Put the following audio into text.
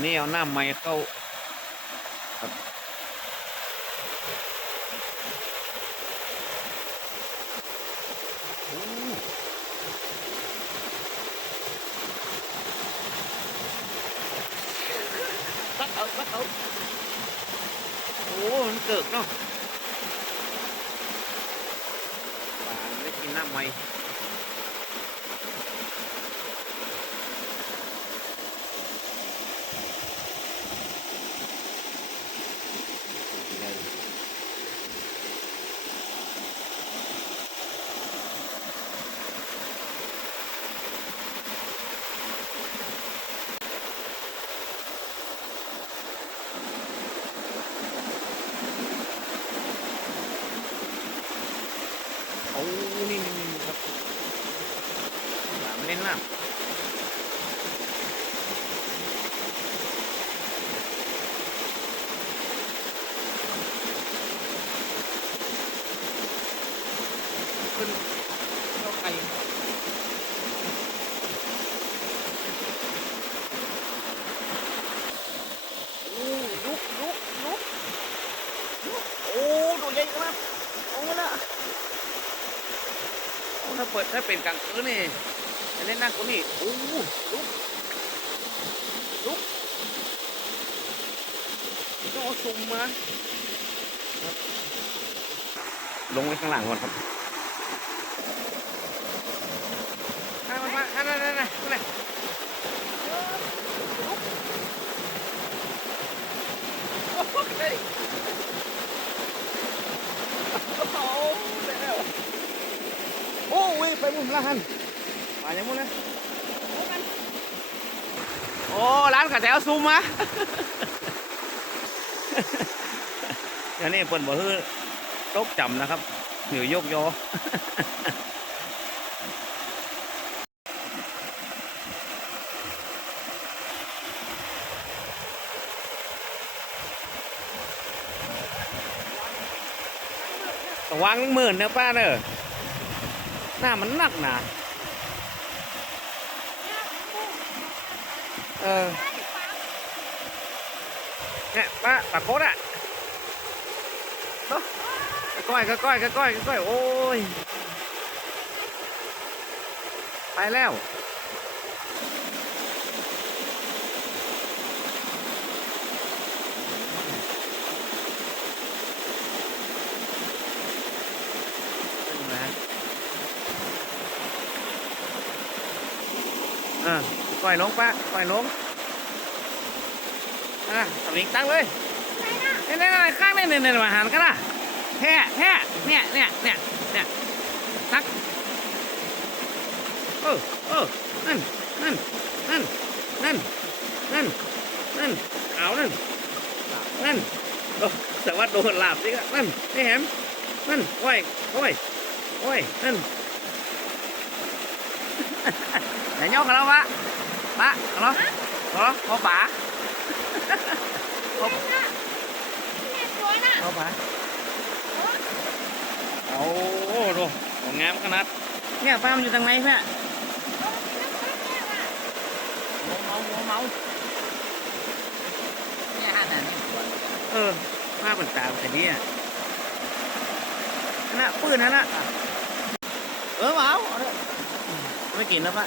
นี่เอาหน้าไม้เข้าครับตักเอาตักเอาโอ้มันเกิกเนาะปลาไม่ได้กินหน้าไม้ โอ้นี่นี่นี่ครับ หลามเล่นน้ำขึ้นเข้าไข่โอ้ลุกลุกลุกลุกโอ้ตัวใหญ่มากโอ้ละโอ้ถ้าเปิดถ้าเป็นกลางคืนนี่ เล่นนั่งคนนี้โอ้ลุกลุกต้องเอาซุ่มมาครับลงไว้ข้างหลังก่อนครับมามามาอันนั้นนั่นนั่นนั่นลุกโอ้ยโอ้แล้วโอ้ยไปมุมละหัน มาอย่างมุมนะโอ้ร้านกระแตวซูมมาเดี๋ยวนี้เปิ่นบอกคือตกจำนะครับหนิวยกยอระวังหมื่นเนอะป้าเนอะหน้ามันหนักหนาเออเนี่ยป้าปากโคตรอะ เนอะก้อยก็ก้อยก็ก้อยก็ก้อยโอ้ยไปแล้วขึ้นมาเออ ปล่อยลงปะปล่อยลงอะสวิงตั้งเลยเนี่ยเนี่ยข้างเนี่ยเนี่ยเนี่ยมาหันกันนะแพ้แพ้เนี่ยเนี่ยเนี่ยเนี่ยตักเออเออนั่นนั่นนั่นนั่นนั่นนั่นเอานั่นนั่นโอ้สวัสดิ์โดนหลาบสิครับนั่นไม่เห็นนั่นโอ้ยโอ้ยโอ้ยนั่นอย่าย่อกันแล้วปะ ปะกันแล้วกันแล้วพอป๋าพอพอป๋าโอ้โหดูของงามขนาดเนี่ยป้ามันอยู่ทางไหนเพื่อนเมาเมาเมาเนี่ยห้านานี่ตัวเออป้าเป็นตาเป็นนี่อะน่ะปืนนั่นน่ะเออเมาเอาเถอะไม่กินแล้วปะ